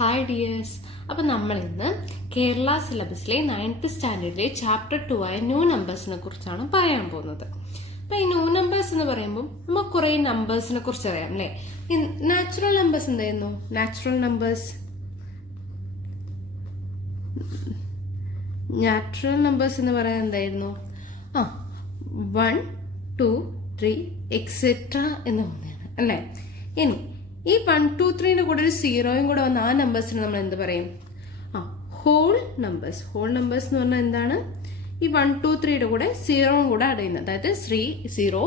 Hi dears. അപ്പം നമ്മൾ ഇന്ന് കേരള സിലബസിലെ 9th സ്റ്റാൻഡേർഡിലെ ചാപ്റ്റർ 2 ആയ ന്യൂ നമ്പേഴ്സിനെ കുറിച്ചാണ് പറയാൻ പോകുന്നത്. അപ്പം ഈ ന്യൂ നമ്പേഴ്സ് എന്ന് പറയുമ്പോൾ നമുക്ക് കുറേ നമ്പേഴ്സിനെ കുറിച്ച് അറിയാം അല്ലേ. ഈ നാച്ചുറൽ നമ്പേഴ്സ് എന്തായിരുന്നു? നാച്ചുറൽ നമ്പേഴ്സ് എന്ന് പറയുന്നത് എന്തായിരുന്നു? 1, 2, 3 എക്സെട്ര എന്ന് പറയുന്നത് അല്ലേ. ഇനി ഈ 1, 2, 3ന്റെ കൂടെ ഒരു 0യും കൂടെ വന്ന ആ നമ്പേഴ്സിന് നമ്മൾ എന്ത് പറയും? Whole numbers. ഹോൾ നമ്പേഴ്സ് എന്ന് പറഞ്ഞാൽ എന്താണ്? ഈ 1, 2, 3യുടെ കൂടെ 0യും കൂടെ ആഡ് ചെയ്യുന്നത്. അതായത് 0,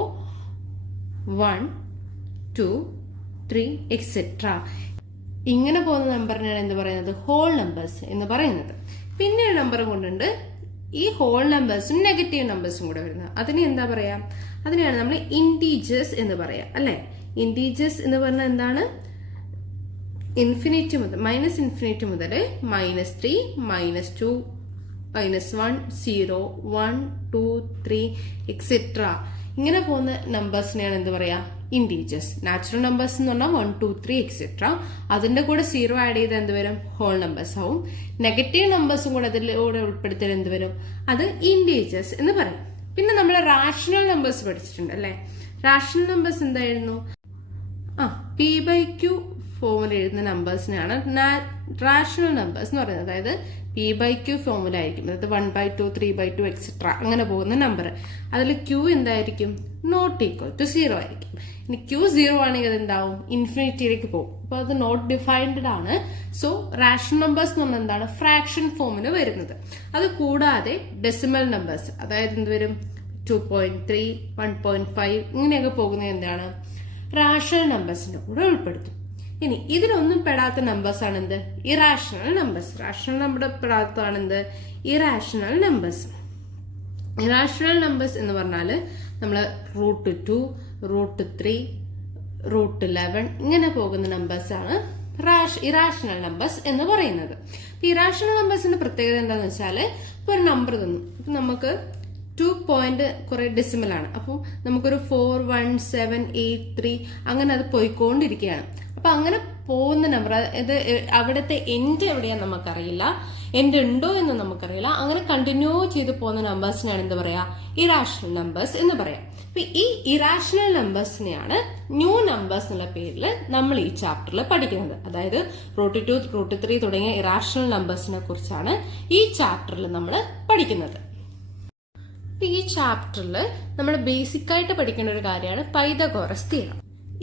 1, 2, 3 എക്സെട്ര ഇങ്ങനെ പോകുന്ന നമ്പറിനാണ് എന്ത് പറയുന്നത്? ഹോൾ നമ്പേഴ്സ് എന്ന് പറയുന്നത്. പിന്നെ ഒരു നമ്പർ കൊണ്ടുണ്ട് ഈ ഹോൾ നമ്പേഴ്സും നെഗറ്റീവ് നമ്പേഴ്സും കൂടെ വരുന്നത്. അതിനെ എന്താ പറയാ? അതിനെയാണ് നമ്മൾ ഇൻറ്റീജേഴ്സ് എന്ന് പറയാം അല്ലെ. ഇൻറ്റീജേഴ്സ് എന്ന് പറഞ്ഞാൽ എന്താണ്? ഇൻഫിനിറ്റി മുതൽ -∞ മുതൽ -3, -2, -1, 0, 1, 2, 3 എക്സെട്ര ഇങ്ങനെ പോകുന്ന നമ്പേഴ്സിനെയാണ് എന്ത് പറയാ? ഇൻറ്റീജേഴ്സ്. നാച്ചുറൽ നമ്പേഴ്സ് എന്ന് പറഞ്ഞാൽ 1, 2, 3 എക്സെട്ര. അതിന്റെ കൂടെ 0 ആഡ് ചെയ്ത് എന്ത് വരും? ഹോൾ നമ്പേഴ്സ് ആവും. നെഗറ്റീവ് നമ്പേഴ്സും കൂടെ അതിലൂടെ ഉൾപ്പെടുത്തിയാൽ എന്ത് വരും? അത് ഇൻറ്റീജേഴ്സ് എന്ന് പറയും. പിന്നെ നമ്മൾ റാഷണൽ നമ്പേഴ്സ് പഠിച്ചിട്ടുണ്ട് അല്ലെ. റാഷണൽ നമ്പേഴ്സ് എന്തായിരുന്നു? P/Q ഫോമിൽ എഴുതുന്ന നമ്പേഴ്സിനാണ് റാഷണൽ നമ്പേഴ്സ് എന്ന് പറയുന്നത്. അതായത് P/Q ഫോമിൽ ആയിരിക്കും. അതായത് 1/2, 3/2 എക്സെട്ര അങ്ങനെ പോകുന്ന നമ്പർ. അതിൽ Q എന്തായിരിക്കും? നോട്ട് ഈക്വൽ ടു 0 ആയിരിക്കും. ഇനി Q 0 ആണെങ്കിൽ അത് എന്താവും? ഇൻഫിനിറ്റിയിലേക്ക് പോകും. അപ്പൊ അത് നോട്ട് ഡിഫൈൻഡ് ആണ്. സോ റാഷണൽ നമ്പേഴ്സ് എന്ന് പറഞ്ഞാൽ എന്താണ്? ഫ്രാക്ഷൻ ഫോമിന് വരുന്നത്. അത് കൂടാതെ ഡെസിമൽ നമ്പേഴ്സ്, അതായത് എന്ത് വരും? 2.3, 1.5 ഇങ്ങനെയൊക്കെ പോകുന്നത് എന്താണ്? റാഷണൽ നമ്പേഴ്സിന്റെ കൂടെ ഉൾപ്പെടുത്തും. ഇനി ഇതിലൊന്നും പെടാത്ത നമ്പേഴ്സ് ആണ് എന്ത്? Irrational numbers. റാഷണൽ നമ്പർ പെടാത്തതാണ് എന്ത്? Irrational numbers. ഇറാഷണൽ നമ്പേഴ്സ് എന്ന് പറഞ്ഞാല് നമ്മള് √2, √3, √11 ഇങ്ങനെ പോകുന്ന നമ്പേഴ്സ് ആണ് ഇറാഷണൽ നമ്പേഴ്സ് എന്ന് പറയുന്നത്. ഇറാഷണൽ നമ്പേഴ്സിന്റെ പ്രത്യേകത എന്താന്ന് വെച്ചാല് ഇപ്പൊ ഒരു നമ്പർ തന്നു. ഇപ്പൊ നമുക്ക് 2 പോയിന്റ് കുറെ ഡെസിമൽ ആണ്. അപ്പോൾ നമുക്കൊരു 4, 1, 7, 8, 3 അങ്ങനെ അത് പോയിക്കൊണ്ടിരിക്കുകയാണ്. അപ്പൊ അങ്ങനെ പോകുന്ന നമ്പർ, ഇത് അവിടുത്തെ എൻഡ് എവിടെയാന്ന് നമുക്കറിയില്ല, എൻഡ് ഉണ്ടോ എന്ന് നമുക്കറിയില്ല. അങ്ങനെ കണ്ടിന്യൂ ചെയ്ത് പോകുന്ന നമ്പേഴ്സിനാണ് എന്ത് പറയാ? ഇറാഷണൽ നമ്പേഴ്സ് എന്ന് പറയാം. അപ്പൊ ഈ ഇറാഷണൽ നമ്പേഴ്സിനെയാണ് ന്യൂ നമ്പേഴ്സ് എന്നുള്ള പേരിൽ നമ്മൾ ഈ ചാപ്റ്ററിൽ പഠിക്കുന്നത്. അതായത് √2, √3 തുടങ്ങിയ ഇറാഷണൽ നമ്പേഴ്സിനെ കുറിച്ചാണ് ഈ ചാപ്റ്ററിൽ നമ്മൾ പഠിക്കുന്നത്. ഈ ചാപ്റ്ററിൽ നമ്മൾ ബേസിക് ആയിട്ട് പഠിക്കേണ്ട ഒരു കാര്യമാണ് പൈതഗോറസ് തിയറം.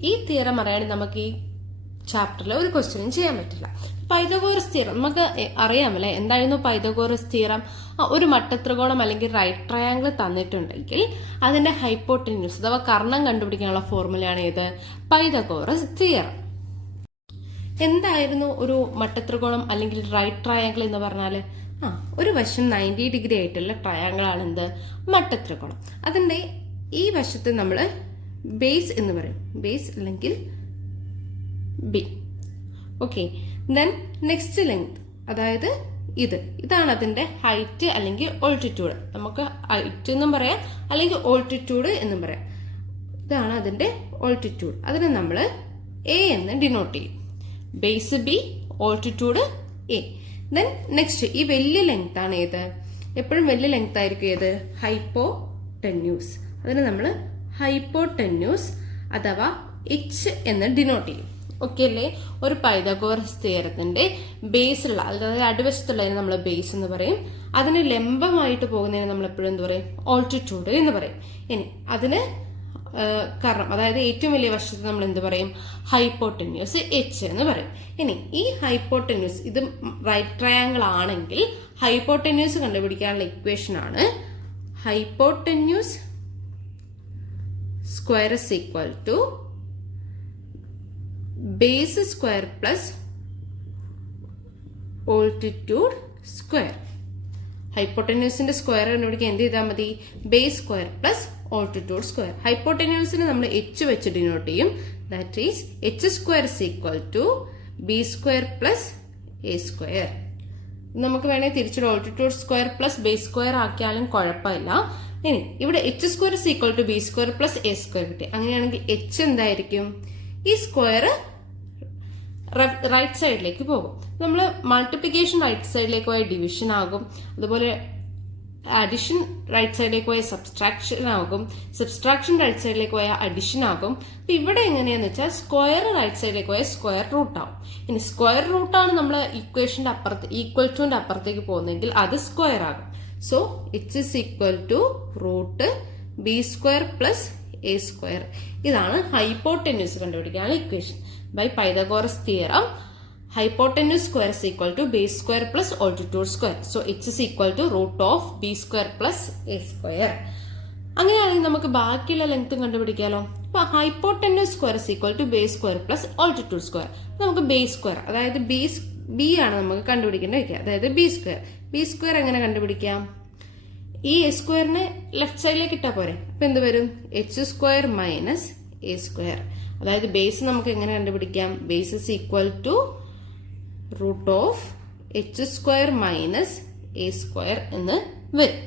ഈ തിയറം അറിയാണെങ്കിൽ നമുക്ക് ഈ ചാപ്റ്ററിൽ ഒരു ക്വസ്റ്റ്യനും ചെയ്യാൻ പറ്റില്ല. പൈതഗോറസ് തിയറം നമുക്ക് അറിയാമല്ലേ. എന്തായിരുന്നു പൈതഗോറസ് തിയറം? ഒരു മട്ടത്രികോണം അല്ലെങ്കിൽ റൈറ്റ് ട്രയാങ്കിൾ തന്നിട്ടുണ്ടെങ്കിൽ അതിന്റെ ഹൈപ്പോട്ടന്യൂസ് അഥവാ കർണം കണ്ടുപിടിക്കാനുള്ള ഫോർമുലയാണ് ഏത്? Pythagoras theorem. എന്തായിരുന്നു ഒരു മട്ടത്രികോണം അല്ലെങ്കിൽ റൈറ്റ് ട്രയാങ്കിൾ എന്ന് പറഞ്ഞാല്? ഒരു വശം 90 ഡിഗ്രി ആയിട്ടുള്ള ട്രയാങ്കിൾ ആണ് എന്ത്? മട്ടത്രികോണം. അതിന്റെ ഈ വശത്ത് നമ്മൾ ബേസ് എന്ന് പറയും. ബേസ് അല്ലെങ്കിൽ B. Okay. Then next length, അതായത് ഇതാണ് അതിന്റെ ഹൈറ്റ് അല്ലെങ്കിൽ ഓൾട്ടിറ്റ്യൂഡ്. നമുക്ക് ഹൈറ്റ് എന്നും പറയാം അല്ലെങ്കിൽ ഓൾട്ടിറ്റ്യൂഡ് എന്നും പറയാം. ഇതാണ് അതിന്റെ ഓൾട്ടിറ്റ്യൂഡ്. അതിനെ നമ്മൾ എ എന്ന് ഡിനോട്ട് ചെയ്യും. Base B, altitude A. Then next ഈ വലിയ ലെങ്ത് ആണ് ഏത്? എപ്പോഴും വലിയ ലെങ്ത് ആയിരിക്കും ഏത്? ഹൈപ്പോടെന്യൂസ്. അതിന് നമ്മൾ ഹൈപ്പോടെന്യൂസ് അഥവാ എച്ച് എന്ന് ഡിനോട്ട് ചെയ്യും. ഓക്കെ അല്ലേ? ഒരു പൈതഗോറസ് തിയറത്തിന്റെ ബേസിലുള്ള, അതായത് അടിവശത്തുള്ളതിന് നമ്മൾ ബേസ് എന്ന് പറയും. അതിന് ലംബമായിട്ട് പോകുന്നതിന് നമ്മൾ എപ്പോഴും എന്ത് പറയും? ഓൾട്ടിറ്റ്യൂഡ് എന്ന് പറയും. ഇനി അതിന് കാരണം, അതായത് ഏറ്റവും വലിയ വശത്ത് നമ്മൾ എന്ത് പറയും? ഹൈപ്പോടെന്യൂസ് എച്ച് എന്ന് പറയും. ഇനി ഈ ഹൈപ്പോടെന്യൂസ് ഇത് റൈറ്റ് ട്രയാങ്കിൾ ആണെങ്കിൽ ഹൈപ്പോടെന്യൂസ് കണ്ടുപിടിക്കാനുള്ള ഇക്വേഷൻ ആണ് hypotenuse square is equal to base square plus altitude square. ഹൈപ്പോടെന്യൂസിന്റെ സ്ക്വയർ കണ്ടുപിടിക്കാൻ എന്ത് ചെയ്താൽ മതി? Base square plus altitude square. ഹൈപ്പോടെന്യൂസിനെ നമ്മൾ എച്ച് വെച്ച് ഡിനോട്ട് ചെയ്യും. That is H square is equal to B square plus A square. നമുക്ക് വേണമെങ്കിൽ തിരിച്ചൊരു altitude square plus base square ആക്കിയാലും കുഴപ്പമില്ല. ഇനി ഇവിടെ H square is equal to B square plus A square കിട്ടി. അങ്ങനെയാണെങ്കിൽ എച്ച് എന്തായിരിക്കും? ഈ സ്ക്വയർ റൈറ്റ് സൈഡിലേക്ക് പോകും. നമ്മൾ മൾട്ടിപ്ലിക്കേഷൻ റൈറ്റ് സൈഡിലേക്ക് പോയ ഡിവിഷൻ ആകും, അതുപോലെ അഡിഷൻ റൈറ്റ് സൈഡിലേക്ക് പോയ സബ്സ്ട്രാക്ഷൻ ആകും, സബ്സ്ട്രാക്ഷൻ റൈറ്റ് സൈഡിലേക്ക് പോയ അഡിഷൻ ആകും. അപ്പൊ ഇവിടെ എങ്ങനെയാന്ന് വെച്ചാൽ സ്ക്വയർ റൈറ്റ് സൈഡിലേക്ക് പോയ സ്ക്വയർ റൂട്ട് ആവും. ഇനി സ്ക്വയർ റൂട്ടാണ് നമ്മൾ ഇക്വേഷന്റെ അപ്പുറത്ത് ഈക്വൽ ടുന്റെ അപ്പുറത്തേക്ക് പോകുന്നതെങ്കിൽ അത് സ്ക്വയർ ആകും. So h is equal to root B square plus A square. ഇതാണ് ഹൈപ്പോട്ടെന്യൂസ് കണ്ടുപിടിക്കാനുള്ള equation. By Pythagoras theorem hypotenuse square is equal to base square plus altitude square. So h is equal to root of b square plus a square. അങ്ങനെയാണെങ്കിൽ നമുക്ക് ബാക്കിയുള്ള length കണ്ടുപിടിക്കാലോ. അപ്പൊ hypotenuse square is equal to base square plus altitude square. നമുക്ക് base square അതായത് B ആണ് നമുക്ക് കണ്ടുപിടിക്കേണ്ടത്. അതായത് ബി സ്ക്വയർ എങ്ങനെ കണ്ടുപിടിക്കാം? ഈ എ സ്ക്വയറിനെ ലെഫ്റ്റ് സൈഡിലേക്ക് ഇട്ടാ പോരെ. അപ്പൊ എന്ത് വരും? H square minus A square. അതായത് ബേസ് നമുക്ക് എങ്ങനെ കണ്ടുപിടിക്കാം? Base is equal to root of H square minus A square എന്ന് വരും.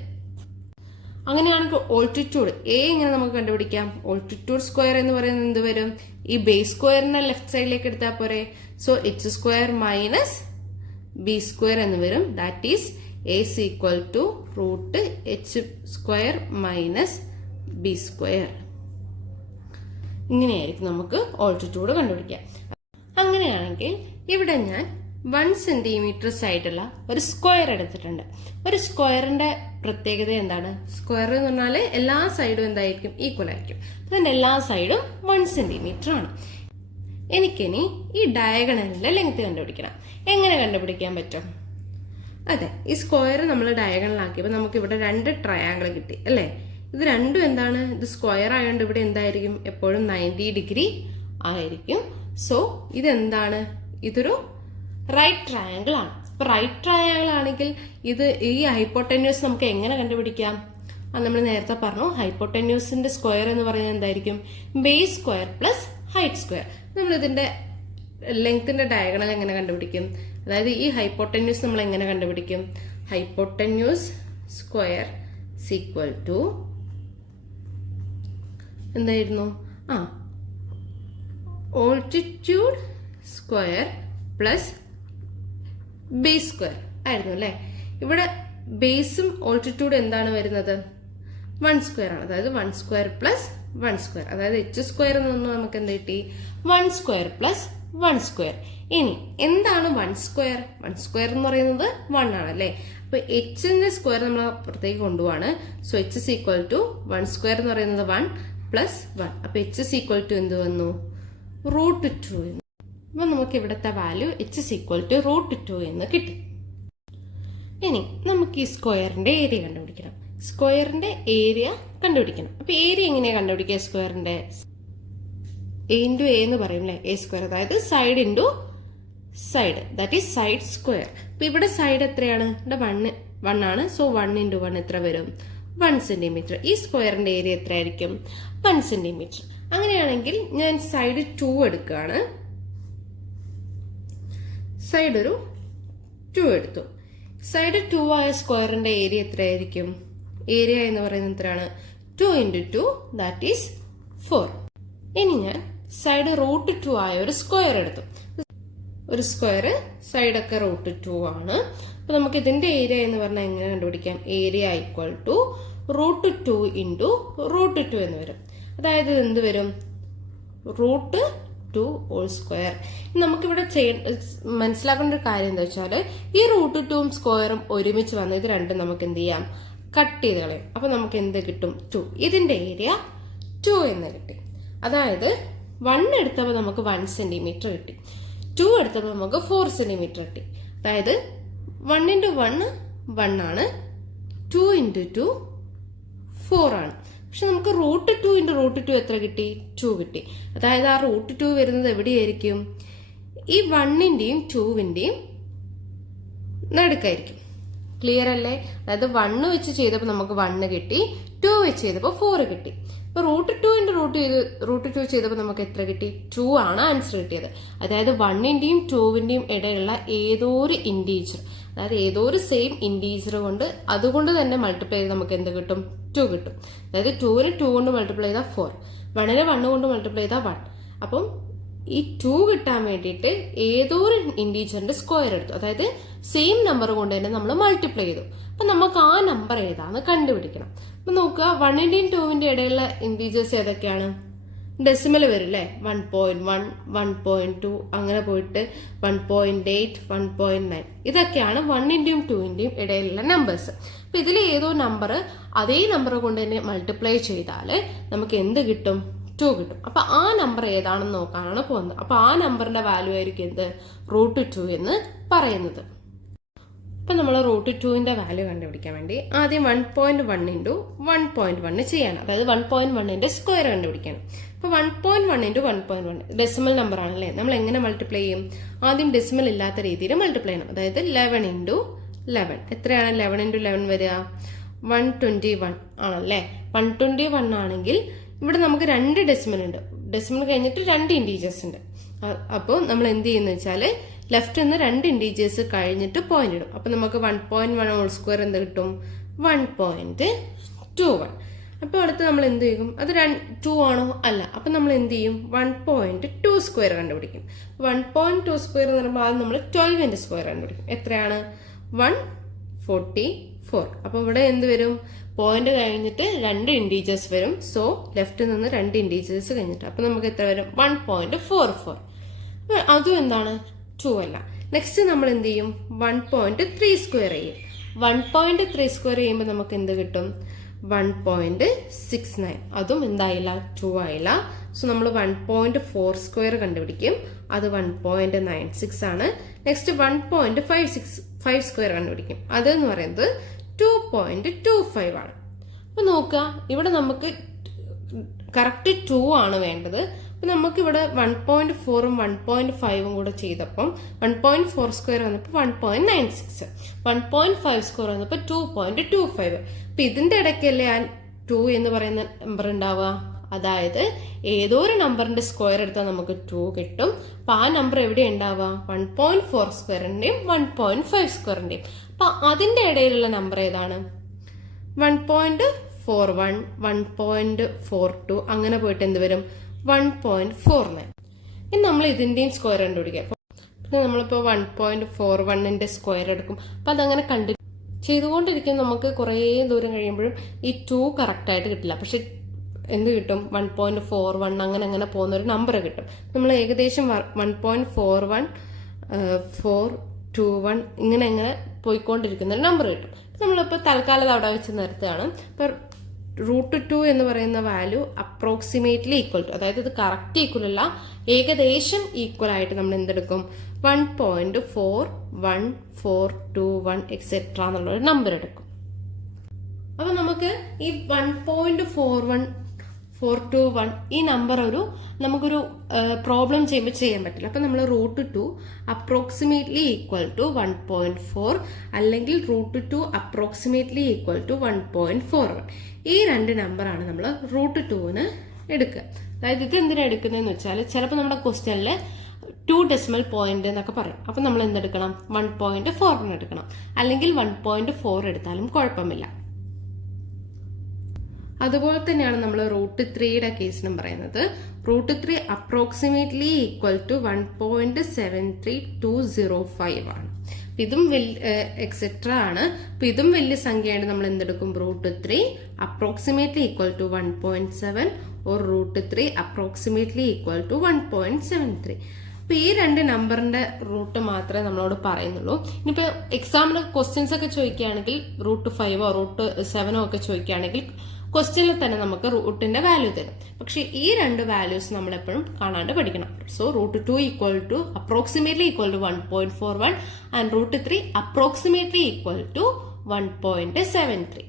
അങ്ങനെയാണെങ്കിൽ ഓൾട്ടിറ്റ്യൂഡ് എ എങ്ങനെ നമുക്ക് കണ്ടുപിടിക്കാം? ഓൾട്ടിറ്റ്യൂഡ് സ്ക്വയർ എന്ന് പറയുന്നത് എന്ത് വരും? ഈ ബേസ് സ്ക്വയറിനെ ലെഫ്റ്റ് സൈഡിലേക്ക് എടുത്താൽ പോരെ. So H square minus B square എന്ന് വരും. That is A is equal to root H square minus B square. ഇങ്ങനെയായിരിക്കും നമുക്ക് ഓൾട്ടിറ്റ്യൂഡ് കണ്ടുപിടിക്കാം. അങ്ങനെയാണെങ്കിൽ ഇവിടെ ഞാൻ 1 സെന്റിമീറ്റർ സൈഡുള്ള ഒരു സ്ക്വയർ എടുത്തിട്ടുണ്ട്. ഒരു സ്ക്വയറിന്റെ പ്രത്യേകത എന്താണ്? സ്ക്വയർ എന്ന് പറഞ്ഞാൽ എല്ലാ സൈഡും എന്തായിരിക്കും? ഈക്വൽ ആയിരിക്കും. അതിന്റെ എല്ലാ സൈഡും 1 സെന്റിമീറ്റർ ആണ്. എനിക്കിനി ഈ ഡയഗണലിന്റെ ലെങ്ത് കണ്ടുപിടിക്കണം. എങ്ങനെ കണ്ടുപിടിക്കാൻ പറ്റും? അതെ, ഈ സ്ക്വയർ നമ്മൾ ഡയഗണലാക്കിയപ്പോൾ നമുക്ക് ഇവിടെ 2 ട്രയാങ്കിൾ കിട്ടി അല്ലേ? ഇത് രണ്ടും എന്താണ്? ഇത് സ്ക്വയർ ആയതുകൊണ്ട് ഇവിടെ എന്തായിരിക്കും? എപ്പോഴും 90 ഡിഗ്രി ആയിരിക്കും. സോ ഇതെന്താണ്? ഇതൊരു റൈറ്റ് ട്രയാങ്കിൾ ആണ്. അപ്പൊ റൈറ്റ് ട്രയാങ്കിൾ ആണെങ്കിൽ ഇത് ഈ ഹൈപ്പോട്ടെന്യൂസ് നമുക്ക് എങ്ങനെ കണ്ടുപിടിക്കാം? അത് നമ്മൾ നേരത്തെ പറഞ്ഞു. ഹൈപ്പോട്ടെന്യൂസിന്റെ സ്ക്വയർ എന്ന് പറയുന്നത് എന്തായിരിക്കും? Base square plus height square. നമ്മൾ ഇതിന്റെ ലെങ്ത്തിന്റെ ഡയഗണൽ എങ്ങനെ കണ്ടുപിടിക്കും? അതായത് ഈ ഹൈപ്പോട്ടെന്യൂസ് നമ്മൾ എങ്ങനെ കണ്ടുപിടിക്കും? ഹൈപ്പോട്ടെന്യൂസ് സ്ക്വയർ ഈക്വൽ ടു എന്തായിരുന്നു? Altitude square plus base square ആയിരുന്നു അല്ലെ. ഇവിടെ ബേസും ഓൾട്ടിറ്റ്യൂഡ് എന്താണ് വരുന്നത്? 1 സ്ക്വയർ ആണ്. അതായത് 1 സ്ക്വയർ പ്ലസ് 1 സ്ക്വയർ. അതായത് എച്ച് സ്ക്വയർ നിന്ന് നമുക്ക് എന്ത് കിട്ടി? 1 സ്ക്വയർ പ്ലസ് 1 സ്ക്വയർ. ഇനി എന്താണ് 1 സ്ക്വയർ? 1 സ്ക്വയർ എന്ന് പറയുന്നത് 1 ആണ് അല്ലെ. അപ്പൊ എച്ചിന്റെ സ്ക്വയർ നമ്മൾ അപ്പുറത്തേക്ക് കൊണ്ടുപോവാണ്. So H is equal to 1 square എന്ന് പറയുന്നത് 1 പ്ലസ് 1. അപ്പൊ എച്ച് ഇസ് ഈക്വൽ ടു എന്ത് വന്നു? റൂട്ട് 2. അപ്പൊ നമുക്ക് ഇവിടുത്തെ value H is equal to root 2 എന്ന് കിട്ടി. ഇനി നമുക്ക് ഈ സ്ക്വയറിന്റെ ഏരിയ കണ്ടുപിടിക്കണം. സ്ക്വയറിന്റെ ഏരിയ കണ്ടുപിടിക്കണം. അപ്പൊ ഏരിയ എങ്ങനെയാ കണ്ടുപിടിക്കുക? സ്ക്വയറിന്റെ എ ഇൻറ്റു എ എന്ന് പറയും അല്ലെ. എ സ്ക്വയർ അതായത് side into side, that is side square. അപ്പൊ ഇവിടെ സൈഡ് എത്രയാണ്? ഇവിടെ 1 ആണ്. സോ 1 ഇൻറ്റു 1 എത്ര വരും? 1 സെന്റിമീറ്റർ. ഈ സ്ക്വയറിന്റെ ഏരിയ എത്രയായിരിക്കും? 1 സെന്റിമീറ്റർ. അങ്ങനെയാണെങ്കിൽ ഞാൻ സൈഡ് 2 എടുക്കുകയാണ്. സൈഡ് ഒരു 2 എടുത്തു. സൈഡ് 2 ആയ സ്ക്വയറിന്റെ ഏരിയ എത്രയായിരിക്കും? ഏരിയ എന്ന് പറയുന്നത് എത്രയാണ്? 2 ഇൻറ്റു 2 ദാറ്റ് ഈസ് 4. ഇനി ഞാൻ സൈഡ് റൂട്ട് 2 ആയ ഒരു സ്ക്വയർ എടുത്തു. ഒരു സ്ക്വയർ സൈഡൊക്കെ റൂട്ട് 2 ആണ്. അപ്പൊ നമുക്ക് ഇതിന്റെ ഏരിയ എന്ന് പറഞ്ഞാൽ എങ്ങനെ കണ്ടുപിടിക്കാം? Area equal to root 2 into root 2 എന്ന് വരും. അതായത് എന്ത് വരും? Root 2 whole square. നമുക്കിവിടെ മനസ്സിലാക്കേണ്ട ഒരു കാര്യം എന്താ വെച്ചാൽ ഈ റൂട്ട് 2ഉം സ്ക്വയറും ഒരുമിച്ച് വന്ന് ഇത് രണ്ടും നമുക്ക് എന്ത് ചെയ്യാം? കട്ട് ചെയ്ത് കളയും. അപ്പൊ നമുക്ക് എന്ത് കിട്ടും? 2. ഇതിന്റെ ഏരിയ 2 എന്ന് കിട്ടി. അതായത് 1 എടുത്തപ്പോൾ നമുക്ക് 1 സെന്റിമീറ്റർ കിട്ടി. 2 എടുത്തപ്പോൾ നമുക്ക് 4 സെന്റിമീറ്റർ കിട്ടി. അതായത് 1 ഇൻറ്റു 1 1 ആണ്. 2 ഇൻറ്റു 2 4 ആണ്. പക്ഷെ നമുക്ക് റൂട്ട് 2 ഇൻറ്റു റൂട്ട് 2 എത്ര കിട്ടി? 2 കിട്ടി. അതായത് ആ റൂട്ട് 2 വരുന്നത് എവിടെയായിരിക്കും? ഈ 1ന്റെയും 2വിന്റെയും നടുക്കായിരിക്കും. ക്ലിയർ അല്ലേ? അതായത് 1 വെച്ച് ചെയ്തപ്പോൾ നമുക്ക് 1 കിട്ടി, 2 വെച്ച് ചെയ്തപ്പോൾ 4 കിട്ടി. അപ്പൊ റൂട്ട് 2 ഇൻറ്റു റൂട്ട് 2 ചെയ്തപ്പോൾ നമുക്ക് എത്ര കിട്ടി? 2 ആണ് ആൻസർ കിട്ടിയത്. അതായത് 1ന്റെയും 2വിന്റെയും ഇടയിലുള്ള ഏതോ ഒരു ഇൻറ്റീജർ, അതായത് ഏതോ ഒരു സെയിം ഇൻറ്റീജർ കൊണ്ട് അതുകൊണ്ട് തന്നെ മൾട്ടിപ്ലൈ ചെയ്ത് നമുക്ക് എന്ത് കിട്ടും? 2 കിട്ടും. അതായത് 2നെ 2 കൊണ്ട് മൾട്ടിപ്ലൈ ചെയ്താൽ 4, 1നെ 1 കൊണ്ട് മൾട്ടിപ്ലൈ ചെയ്താൽ 1. അപ്പം ഈ 2 കിട്ടാൻ വേണ്ടിയിട്ട് ഏതോ ഒരു ഇന്റീജറിന്റെ സ്ക്വയർ എടുത്തു, അതായത് സെയിം നമ്പർ കൊണ്ട് തന്നെ നമ്മൾ മൾട്ടിപ്ലൈ ചെയ്തു. അപ്പൊ നമുക്ക് ആ നമ്പർ ഏതാന്ന് കണ്ടുപിടിക്കണം. അപ്പൊ നോക്കുക, 1ന്റെയും 2ന്റെയും ഇടയിലുള്ള ഇന്റീജേഴ്സ് ഏതൊക്കെയാണ്? ഡെസിമൽ വരും അല്ലേ, 1.1, 1.2 അങ്ങനെ പോയിട്ട് 1.8, 1.9 ഇതൊക്കെയാണ് 1ന്റെയും 2ന്റെയും ഇടയിലുള്ള നമ്പേഴ്സ്. അപ്പൊ ഇതിൽ ഏതോ നമ്പർ അതേ നമ്പർ കൊണ്ട് തന്നെ മൾട്ടിപ്ലൈ ചെയ്താൽ നമുക്ക് എന്ത് കിട്ടും? 2 കിട്ടും. അപ്പൊ ആ നമ്പർ ഏതാണെന്ന് നോക്കാനാണ് പോകുന്നത്. അപ്പൊ ആ നമ്പറിന്റെ വാല്യൂ ആയിരിക്കും എന്ത്? √2 എന്ന് പറയുന്നത്. അപ്പൊ നമ്മൾ √2ന്റെ വാല്യൂ കണ്ടുപിടിക്കാൻ വേണ്ടി ആദ്യം 1.1 ഇൻറ്റു 1.1 ചെയ്യണം, അതായത് 1.1ന്റെ സ്ക്വയർ കണ്ടുപിടിക്കണം. അപ്പൊ 1.1 ഇൻറ്റു 1.1 ഡെസിമൽ നമ്പർ ആണല്ലേ, നമ്മൾ എങ്ങനെ മൾട്ടിപ്ലൈ ചെയ്യും? ആദ്യം ഡെസിമൽ ഇല്ലാത്ത രീതിയിൽ മൾട്ടിപ്ലൈ ചെയ്യണം, അതായത് 11 ഇൻറ്റു 11. എത്രയാണ് 11 ഇൻറ്റു 11 വരിക? 121 ആണല്ലേ. 121 ആണെങ്കിൽ ഇവിടെ നമുക്ക് 2 ഡെസിമൽ ഉണ്ട്, ഡെസിമൽ കഴിഞ്ഞിട്ട് 2 ഇന്റീജേഴ്സ് ഉണ്ട്. അപ്പോൾ നമ്മൾ എന്ത് ചെയ്യുന്ന വെച്ചാൽ ലെഫ്റ്റ് നിന്ന് 2 ഇന്റീജേഴ്സ് കഴിഞ്ഞിട്ട് പോയിന്റ് ഇടും. അപ്പൊ നമുക്ക് 1.1 ഹോൾ സ്ക്വയർ എന്ത് കിട്ടും? 1.21. അപ്പൊ അടുത്ത് നമ്മൾ എന്ത് ചെയ്യും? അത് 2 ആണോ? അല്ല. അപ്പൊ നമ്മൾ എന്ത് ചെയ്യും? 1.2 സ്ക്വയർ കണ്ടുപിടിക്കും. 1.2 സ്ക്വയർ എന്ന് പറയുമ്പോൾ ആദ്യം നമ്മൾ 12ന്റെ സ്ക്വയർ കണ്ടുപിടിക്കും. എത്രയാണ്? 144. അപ്പൊ ഇവിടെ എന്ത് വരും? പോയിന്റ് കഴിഞ്ഞിട്ട് 2 ഇന്റീജേഴ്സ് വരും. സോ ലെഫ്റ്റിൽ നിന്ന് 2 ഇന്റീജേഴ്സ് കഴിഞ്ഞിട്ട് അപ്പൊ നമുക്ക് എത്ര വരും? 1.44. അതും എന്താണ്? 2 അല്ല. നെക്സ്റ്റ് നമ്മൾ എന്ത് ചെയ്യും? 1.3 സ്ക്വയർ ചെയ്യും. 1.3 സ്ക്വയർ ചെയ്യുമ്പോൾ നമുക്ക് എന്ത് കിട്ടും? 1.69. അതും എന്തായില്ല? 2 ആയില്ല. സോ നമ്മൾ 1.4 സ്ക്വയർ കണ്ടുപിടിക്കും, അത് 1.96 ആണ്. നെക്സ്റ്റ് 1.5 സ്ക്വയർ കണ്ടുപിടിക്കും, അതെന്ന് പറയുന്നത് 2.25 ആണ്. അപ്പൊ നോക്കുക, ഇവിടെ നമുക്ക് കറക്റ്റ് 2 ആണ് വേണ്ടത്. അപ്പൊ നമുക്ക് ഇവിടെ 1.4ഉം 1.5ഉം കൂടെ ചെയ്തപ്പം 1.4 സ്ക്വയർ വന്നപ്പോൾ 1.96, 1.5 സ്ക്വയർ വന്നപ്പോൾ 2.25. അപ്പൊ ഇതിന്റെ ഇടയ്ക്കല്ലേ ആ 2 എന്ന് പറയുന്ന നമ്പർ ഉണ്ടാവുക. അതായത് ഏതോ ഒരു നമ്പറിന്റെ സ്ക്വയർ എടുത്താൽ നമുക്ക് 2 കിട്ടും. അപ്പൊ ആ നമ്പർ എവിടെ ഉണ്ടാവുക? 1.4 സ്ക്വയറിന്റെയും 1.5 സ്ക്വയറിന്റെയും. അപ്പൊ അതിന്റെ ഇടയിലുള്ള നമ്പർ ഏതാണ്? 1.41, 1.42 അങ്ങനെ പോയിട്ട് എന്ത് വരും? 1.49. ഇനി നമ്മൾ ഇതിന്റെയും സ്ക്വയർ കണ്ടുപിടിക്കാം. പിന്നെ നമ്മളിപ്പോ 1.41ന്റെ സ്ക്വയർ എടുക്കും. അപ്പൊ അതങ്ങനെ ചെയ്തുകൊണ്ടിരിക്കും. നമുക്ക് കുറെ ദൂരം കഴിയുമ്പോഴും ഈ 2 കറക്റ്റ് ആയിട്ട് കിട്ടില്ല. പക്ഷെ എന്ത് കിട്ടും? 1.41 അങ്ങനെ അങ്ങനെ പോകുന്ന ഒരു നമ്പർ കിട്ടും. നമ്മൾ ഏകദേശം 1.41, 421 ഇങ്ങനെ എങ്ങനെ പോയിക്കൊണ്ടിരിക്കുന്ന ഒരു നമ്പർ കിട്ടും. നമ്മളിപ്പോൾ തൽക്കാലം അവിടെ വെച്ച് നിർത്തുകയാണ്. ഇപ്പൊ √2 എന്ന് പറയുന്ന വാല്യൂ അപ്രോക്സിമേറ്റ്ലി ഈക്വൽ ടു, അതായത് ഇത് കറക്റ്റ് ഈക്വൽ അല്ല, ഏകദേശം ഈക്വൽ ആയിട്ട് നമ്മൾ എന്തെടുക്കും? 1.41, എക്സെട്ര എന്നുള്ളൊരു നമ്പർ എടുക്കും. അപ്പൊ നമുക്ക് ഈ 1.421 ഈ നമ്പർ നമുക്കൊരു പ്രോബ്ലം ചെയ്യുമ്പോൾ ചെയ്യാൻ പറ്റില്ല. അപ്പൊ നമ്മൾ √2 അപ്രോക്സിമേറ്റ്ലി ഈക്വൽ ടു 1.4 അല്ലെങ്കിൽ √2 അപ്രോക്സിമേറ്റ്ലി ഈക്വൽ ടു 1.41 ഈ 2 നമ്പറാണ് നമ്മൾ √2ന് എടുക്കുക. അതായത് ഇത് എന്തിനാണ് എടുക്കുന്നതെന്ന് വെച്ചാൽ ചിലപ്പോൾ നമ്മുടെ ക്വസ്റ്റ്യനിൽ 2 ഡെസിമൽ പോയിന്റ് എന്നൊക്കെ പറയും. അപ്പൊ നമ്മൾ എന്തെടുക്കണം? 1.4 എടുക്കണം, അല്ലെങ്കിൽ 1.4 എടുത്താലും കുഴപ്പമില്ല. അതുപോലെ തന്നെയാണ് നമ്മൾ √3യുടെ കേസിനും പറയുന്നത്. √3 അപ്രോക്സിമേറ്റ്ലി ഈക്വൽ ടു 1.73205 ആണ്. ഇതും എക്സെട്ര ആണ്. അപ്പൊ ഇതും വലിയ സംഖ്യയാണ്. നമ്മൾ എന്തെടുക്കും? √3 approximately equal to 1.7 or √3 approximately equal to 1.73. അപ്പൊ ഈ 2 നമ്പറിന്റെ റൂട്ട് മാത്രമേ നമ്മളോട് പറയുന്നുള്ളൂ. ഇനിയിപ്പോ എക്സാമിന് ക്വസ്റ്റ്യൻസ് ഒക്കെ ചോദിക്കുകയാണെങ്കിൽ √5ഓ √7ഓ ഒക്കെ ചോദിക്കുകയാണെങ്കിൽ ക്വസ്റ്റ്യനിൽ തന്നെ നമുക്ക് റൂട്ടിന്റെ വാല്യൂ തരും. പക്ഷെ ഈ 2 വാല്യൂസ് നമ്മൾ എപ്പോഴും കാണാണ്ട് പഠിക്കണം. So √2 equal to approximately equal to 1.41 and √3 approximately equal to 1.73.